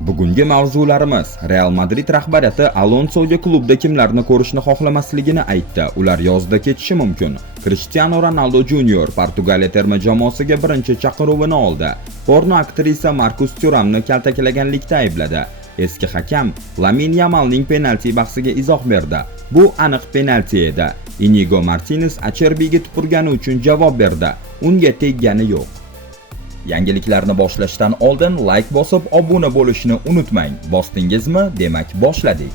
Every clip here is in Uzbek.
Bugungi mavzularimiz: Real Madrid rahbariyati Alonsoga klubda kimlarni ko'rishni xohlamasligini aytdi. Ular yozda ketishi mumkin. Cristiano Ronaldo Junior Portugaliya terma jamoasiga birinchi chaqiruvini oldi. Porno aktrisa Marcus Thuramni kaltaklaganlikda aybladi. Eski hakam Lamine Yamalning penalti bahsiga izoh berdi. Bu aniq penalti edi. Inigo Martinez Acherbiga tupurgani uchun javob berdi. Unga teggani yo'q. Yangiliklarni boshlashdan oldin like bosib, obuna bo'lishni unutmang. Bosdingizmi? Demak, boshladik.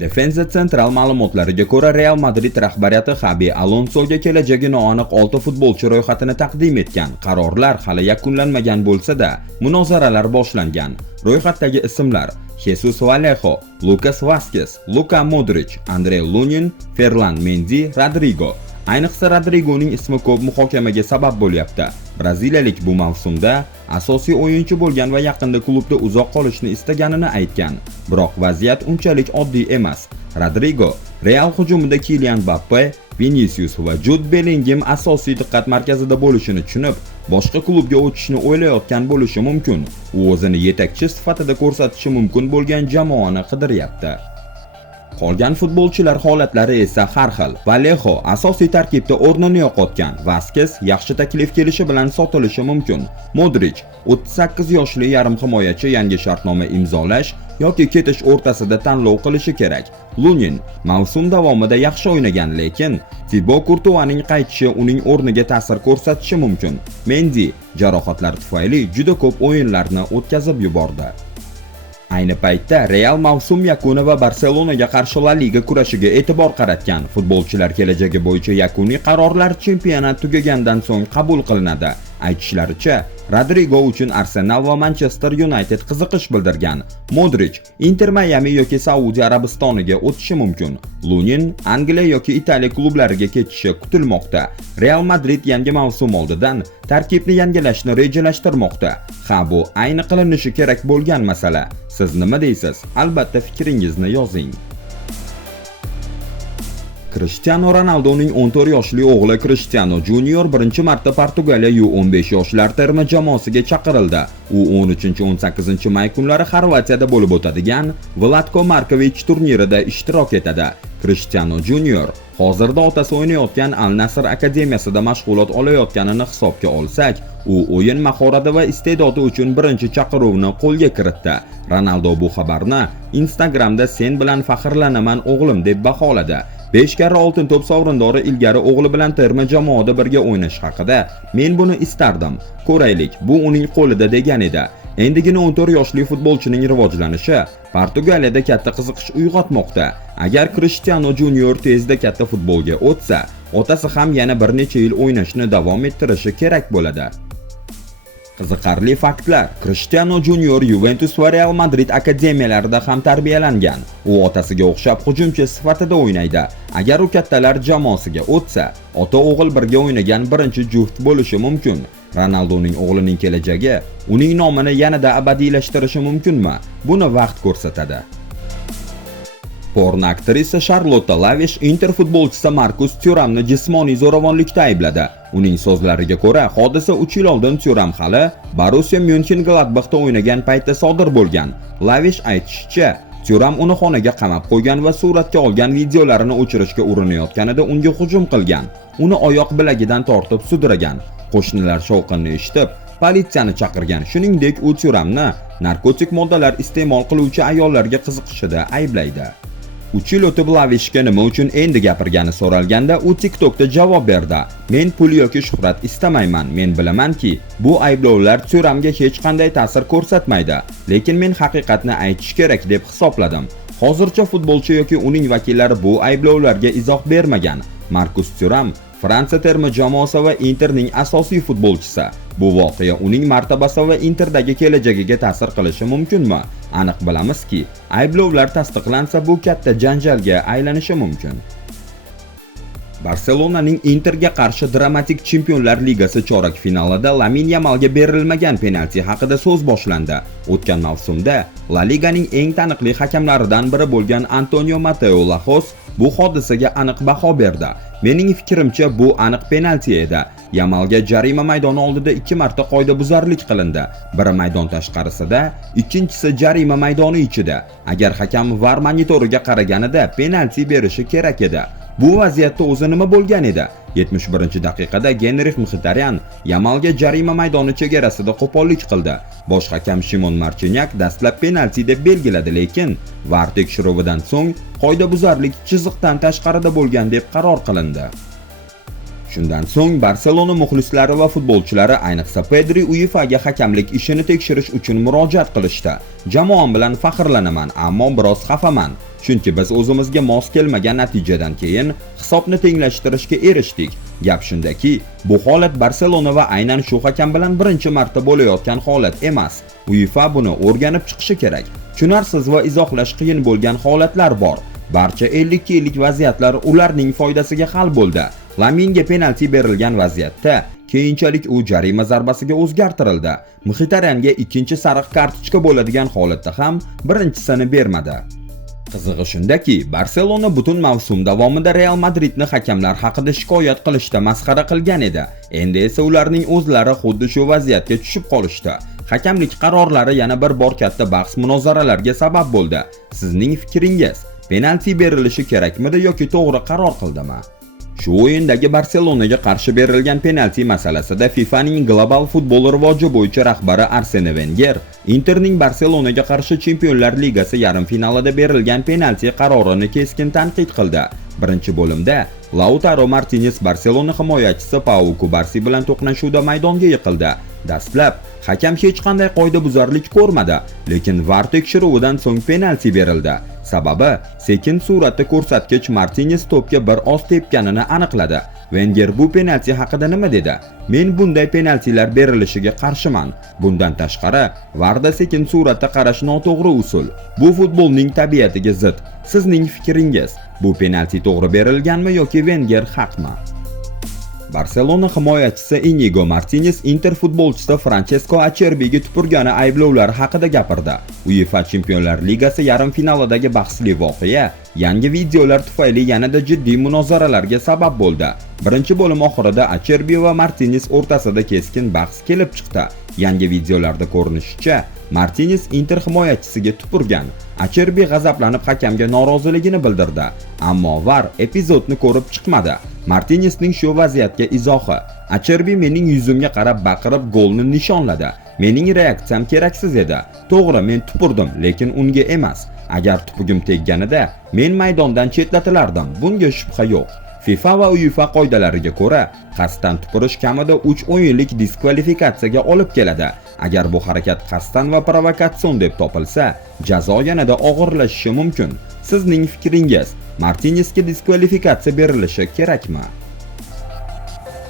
Defensa Central ma'lumotlariga ko'ra, Real Madrid rahbariyati Xabi Alonsoga kelajagi noaniq 6 futbolchi ro'yxatini taqdim etgan. Qarorlar hali yakunlanmagan bo'lsa-da, munozaralar boshlangan. Ro'yxatdagi ismlar: Jesus Vallejo, Lucas Vazquez, Luka Modric, Andrei Lunin, Ferland Mendy, Rodrigo. Ayniqsa Rodrigoning ismi ko'p muhokamaga sabab bo'lyapti. Braziliyalik bu mavsumda asosiy o'yinchi bo'lgan va yaqinda klubda uzoq qolishni istaganini aytgan. Biroq vaziyat unchalik oddiy emas. Rodrigo Real hujumida Kylian Mbappe, Vinicius va Jude Bellingham asosiy diqqat markazida bo'lishini tushunib, boshqa klubga o'tishni o'ylayotgan bo'lishi mumkin. U o'zini yetakchi sifatida ko'rsatishi mumkin bo'lgan jamoani qidiryapti. Qolgan futbolchilar holatlari esa har xil. Vallejo asosiy tarkibda o'rnini yo'qotgan. Vazquez yaxshi taklif kelishi bilan sotilishi mumkin. Modric 38 yoshli yarim himoyachi yangi shartnoma imzolash yoki ketish o'rtasida tanlov qilishi kerak. Lunin mavsum davomida yaxshi o'ynagan, lekin Thibaut Courtoisning qaytishi uning o'rniga ta'sir ko'rsatishi mumkin. Mendy jarohatlar tufayli juda ko'p o'yinlarni o'tkazib yubordi. Ayni paytda Real mavsum yakuni va Barselonaga qarshi La Liga kurashiga e'tibor qaratgan. Futbolchilar kelajagi bo'yicha yakuniy qarorlar chempionat tugagandan so'ng qabul qilinadi. Aytishlaricha, Rodrigo uchun Arsenal va Manchester United qiziqish bildirgan. Modric Inter Miami yoki Saudiya Arabistoniga o'tishi mumkin. Lunin Angliya yoki Italiya klublariga ketishi kutilmoqda. Real Madrid yangi mavsum oldidan tarkibni yangilashni rejalashtirmoqda. Ha, bu ayni qilinishi kerak bo'lgan masala. Siz nima deysiz? Albatta fikringizni yozing. Cristiano Ronaldoning 14 yoshli o'g'li Cristiano Junior birinchi marta Portugaliya U15 yoshlar terma jamoasiga chaqirildi. U 13-18 may kunlari Xorvatiyada bo'lib o'tadigan Vlatko Markovich turnirida ishtirok etadi. Cristiano Junior hozirda otasi o'ynayotgan Al Nassr akademiyasida mashg'ulot olayotganini hisobga olsak, u o'yin mahorati va iste'dodi uchun birinchi chaqiruvni qo'lga kiritdi. Ronaldo bu xabarni Instagramda "Sen bilan faxrlanaman o'g'lim" deb baholadi. 5 karra oltin to'p sovrindori ilgari o'g'li bilan terma jamoada birga o'ynash haqida "Men buni istardim. Ko'raylik, bu uning qo'lida" degan edi. Endigina 14 yoshli futbolchining rivojlanishi Portugaliyada katta qiziqish uyg'otmoqda. Agar Cristiano Junior tezda katta futbolga o'tsa, otasi ham yana bir necha yil o'ynashni davom ettirishi kerak bo'ladi. Qiziqarli faktlar: Cristiano Junior Juventus va Real Madrid akademiyalarida ham tarbiyalangan. U otasiga o'xshab hujumchi sifatida o'ynaydi. Agar u kattalar jamoasiga o'tsa, ota-o'g'il birga o'ynagan birinchi juft bo'lishi mumkin. Ronaldoning o'g'lining kelajagi uning nomini yanada abadiylashtirishi mumkinmi? Buni vaqt ko'rsatadi. Porno aktrisa Charlotte Lavish Inter futbolchisi Marcus Thuramni jismoniy zo'ravonlikda aybladi. Uning so'zlariga ko'ra, hodisa 3 yil oldin Thuram hali Borussia Mönchengladbachda o'ynagan paytda sodir bo'lgan. Lavish aytishicha, Thuram uni xonaga qamab qo'ygan va suratga olgan videolarini o'chirishga urinayotganida unga hujum qilgan. Uni oyoq bilagidan tortib sudragan. Qo'shnilar shovqinni eshitib, politsiyani chaqirgan. Shuningdek, u Thuramni narkotik moddalar iste'mol qiluvchi ayollarga qiziqishida ayblaydi. 3 yil o'tib Lavishga nima uchun endi gapirgani so'ralganda, u TikTokda javob berdi: "Men pul yoki shuhrat istamayman. Men bilamanki, bu ayblovlar Thuramga hech qanday ta'sir ko'rsatmaydi, lekin men haqiqatni aytish kerak deb hisobladim." Hozircha futbolchi yoki uning vakillari bu ayblovlarga izoh bermagan. Marcus Thuram Fransiya terma jamoasi va Interning asosiy futbolchisi. Bu voqea uning martabasi va Interdagi kelajagiga ta'sir qilishi mumkinmi? Aniq bilamizki, ayblovlar tasdiqlansa, bu katta janjalga aylanishi mumkin. Barselonaning Interga qarshi dramatik Chempionlar Ligasi chorak finalida Lamin Yamalga berilmagan penalti haqida so'z boshlandi. O'tgan mavsumda La Liganing eng taniqli hakamlaridan biri bo'lgan Antonio Mateo Lajos bu hodisaga aniq baho berdi. Mening fikrimcha bu aniq penalti edi. Yamalga jarima maydoni oldida 2 marta qoidabuzarlik qilindi. Biri maydon tashqarisida, ikkinchisi jarima maydoni ichida. Agar hakam VAR monitoriga qaraganida penalti berishi kerak edi. Bu vaziyatda o'zi nima bo'lgan edi? 71-daqiqada Genrix Mxitaryan Yamalga jarima maydoni chegarasida qo'pollik qildi. Bosh hakam Shimon Marchinyak dastlab penalti deb belgiladi, lekin VAR tekshiruvidan so'ng qoidabuzarlik chiziqdan tashqarida bo'lgan deb qaror qilindi. Shundan so'ng Barselona muxlislari va futbolchilari ayniqsa Pedri UEFAga hakamlik ishini tekshirish uchun murojaat qilishdi. Jamoam bilan faxrlanaman, ammo biroz xafaman. Chunki biz o'zimizga mos kelmagan natijadan keyin hisobni tenglashtirishga erishdik. Gap shundaki, bu holat Barselona va aynan shu hakam bilan birinchi marta bo'layotgan holat emas. UEFA buni o'rganib chiqishi kerak. Tushunarsiz va izohlash qiyin bo'lgan holatlar bor. Barcha 50-50 vaziyatlar ularning foydasiga hal bo'ldi. Laminga penalti berilgan vaziyatda keyinchalik u jarima zarbasiga o'zgartirildi. Mxitaryanga ikkinchi sariq kartochka bo'ladigan holatda ham birinchisini bermadi. Qizig'i shundaki, Barselona butun mavsum davomida Real Madridni hakamlar haqida shikoyat qilishda masxara qilgan edi. Endi esa ularning o'zlari xuddi shu vaziyatga tushib qolishdi. Hakamlik qarorlari yana bir bor katta bahs-munozaralarga sabab bo'ldi. Sizning fikringiz, penalti berilishi kerakmidi yoki to'g'ri qaror qildimi? Shu o'yindagi Barselonaga qarshi berilgan penalti masalasida FIFAning global futbol rivoji bo'yicha rahbari Arsene Wenger Interning Barselonaga qarshi Chempionlar Ligasi yarim finalida berilgan penalti qarorini keskin tanqid qildi. Birinchi bo'limda Lautaro Martinez Barselona himoyachisi Pau Cubarsí bilan to'qnashuvda maydonga yiqildi. Dastlab hakam hech qanday qoidabuzarlik ko'rmadi, lekin VAR tekshiruvidan so'ng penalti berildi. Sababi, sekin suratda ko'rsatkich Martinez to'pga bir oz tepganini aniqladi. Wenger bu penalti haqida nima dedi? Men bunday penaltilar berilishiga qarshiman. Bundan tashqari, VARda sekin suratda qarash noto'g'ri usul. Bu futbolning tabiatiga zid. Sizning fikringiz, bu penalti to'g'ri berilganmi yoki Wenger haqmi? Barselona himoyachisi Inigo Martinez Inter futbolchisi Francesco Acerbiga tupurgani ayblovlari haqida gapirdi. UEFA Chempionlar Ligasi yarim finalidagi bahsli voqea yangi videolar tufayli yanada jiddiy munozaralarga sabab bo'ldi. Birinchi bo'lim oxirida Acerbi va Martinez o'rtasida keskin bahs kelib chiqdi. Yangi videolarda ko'rinishicha, Martinez Inter himoyachisiga tupurgan. Acerbi g'azablanib hakamga noroziligini bildirdi, ammo VAR epizodni ko'rib chiqmadi. Martinezning shu vaziyatga izohi: Acerbi mening yuzimga qarab baqirib golni nishonladi. Mening reaksiyam keraksiz edi. To'g'ri, men tupurdim, lekin unga emas. Agar tupugim tegganida, men maydondan chetlatilardim. Bunga shubha yo'q. FIFA va UEFA qoidalariga ko'ra, qasddan tupurish kamida 3 o'yinlik diskvalifikatsiyaga olib keladi. Agar bu harakat qasddan va provokatsion deb topilsa, jazo yanada og'irlashishi mumkin. Sizning fikringiz, Martinezga diskvalifikatsiya berilishi kerakmi?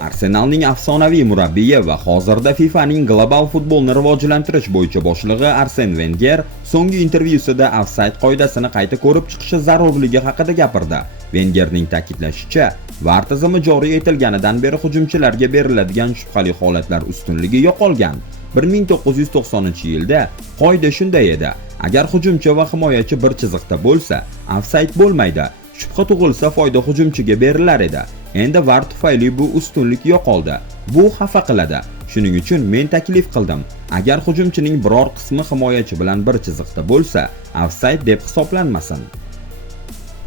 Arsenalning afsonaviy murabbiyi va hozirda FIFAning global futbolni rivojlantirish bo'yicha boshlig'i Arsene Wenger so'nggi intervyusida ofsayd qoidasini qayta ko'rib chiqishi zarurligi haqida gapirdi. Wengerning ta'kidlashicha, VAR tizimi joriy etilganidan beri hujumchilarga beriladigan shubhali holatlar ustunligi yo'qolgan. 1990-yilda qoida shunday edi: agar hujumchi va himoyachi bir chiziqda bo'lsa, ofsayd bo'lmaydi. Shubha tug'ilsa foyda hujumchiga berilar edi. Endi VAR tufayli bu ustunlik yo'qoldi. Bu xafa qiladi. Shuning uchun men taklif qildim. Agar hujumchining biror qismi himoyachi bilan bir chiziqda bo'lsa, ofsayd deb hisoblanmasin.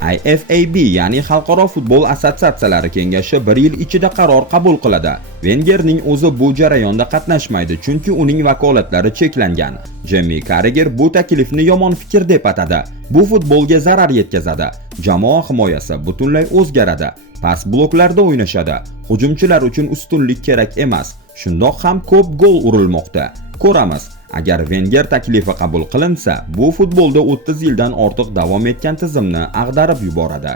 IFAB, ya'ni Xalqaro futbol assotsiatsiyalari kengashi 1 yil ichida qaror qabul qiladi. Wengerning o'zi bu jarayonda qatnashmaydi, chunki uning vakolatlari cheklangan. Jamie Carragher bu taklifni yomon fikr deb atadi. Bu futbolga zarar yetkazadi. Jamoa himoyasi butunlay o'zgaradi. Past bloklarda o'ynashadi. Hujumchilar uchun ustunlik kerak emas. Shundoq ham ko'p gol urilmoqda. Ko'ramiz. Agar Wenger taklifi qabul qilinsa, bu futbolda 30 yildan ortiq davom etgan tizimni ag'darib yuboradi.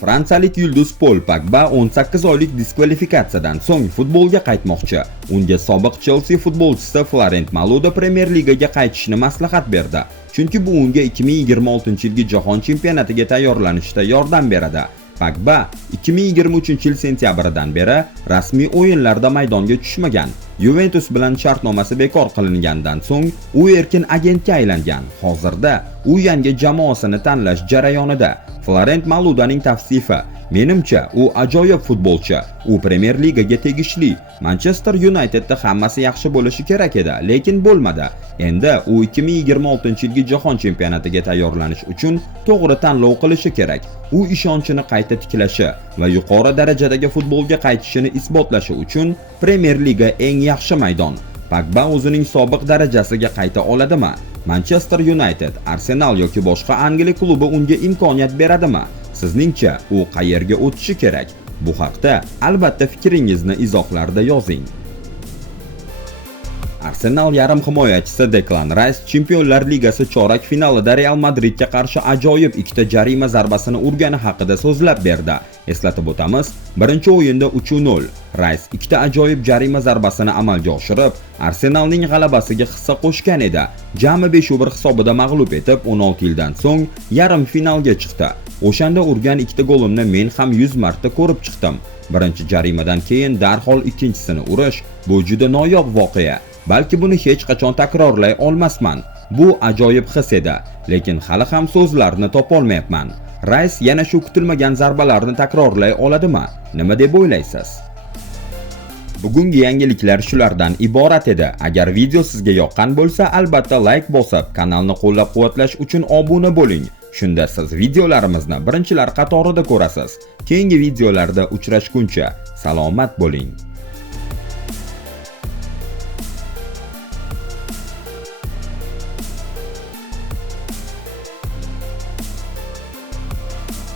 Fransiyalik yulduz Paul Pogba 18 oylik diskvalifikatsiyadan so'ng futbolga qaytmoqchi. Unga sobiq Chelsea futbolchisi Florent Malouda Premier Ligaga qaytishni maslahat berdi. Chunki bu unga 2026-yilgi jahon chempionatiga tayyorlanishda yordam beradi. Pogba 2023-yil sentyabridan beri rasmiy o'yinlarda maydonga tushmagan. Juventus bilan shartnomasi bekor qilingandan so'ng u erkin agentga aylangan. Hozirda u yangi jamoasini tanlash jarayonida. Florent Maludaning tavsifi: menimcha u ajoyib futbolchi. U Premier Ligaga tegishli. Manchester Unitedda hammasi yaxshi bo'lishi kerak edi, lekin bo'lmadi. Endi u 2026-yilgi jahon chempionatiga tayyorlanish uchun to'g'ri tanlov qilishi kerak. U ishonchini qayta tiklashi va yuqori darajadagi futbolga qaytishini isbotlashi uchun Premier Liga eng yaxshi maydon. Pogba o'zining sobiq darajasiga qayta oladimi? Manchester United, Arsenal yoki boshqa Angliya klubi unga imkoniyat beradimi? Sizningcha u qayerga o'tishi kerak? Bu haqda albatta fikringizni izohlarda yozing. Arsenal yarim himoyachisi Declan Rice Chempionlar Ligasi chorak finalida Real Madridga qarshi ajoyib ikkita jarima zarbasini urgani haqida so'zlab berdi. Eslatib o'tamiz, birinchi o'yinda 3-0 Rice ikkita ajoyib jarima zarbasini amalga oshirib, Arsenalning g'alabasiga hissa qo'shgan edi. Jami 5-1 hisobida mag'lub etib, 16 yildan so'ng yarim finalga chiqdi. O'shanda urgan ikkita golimni men ham 100 marta ko'rib chiqdim. Birinchi jarimadan keyin darhol ikkinchisini urish bu juda noyob voqea. Balki buni hech qachon takrorlay olmasman. Bu ajoyib his edi, lekin hali ham so'zlarni topolmayapman. Rice yana shu kutilmagan zarbalarni takrorlay oladimi? Nima deb o'ylaysiz? Bugungi yangiliklar shulardan iborat edi. Agar video sizga yoqqan bo'lsa, albatta like bosib, kanalni qo'llab-quvvatlash uchun obuna bo'ling. Shunda siz videolarimizni birinchilar qatorida ko'rasiz. Keyingi videolarda uchrashguncha salomat bo'ling.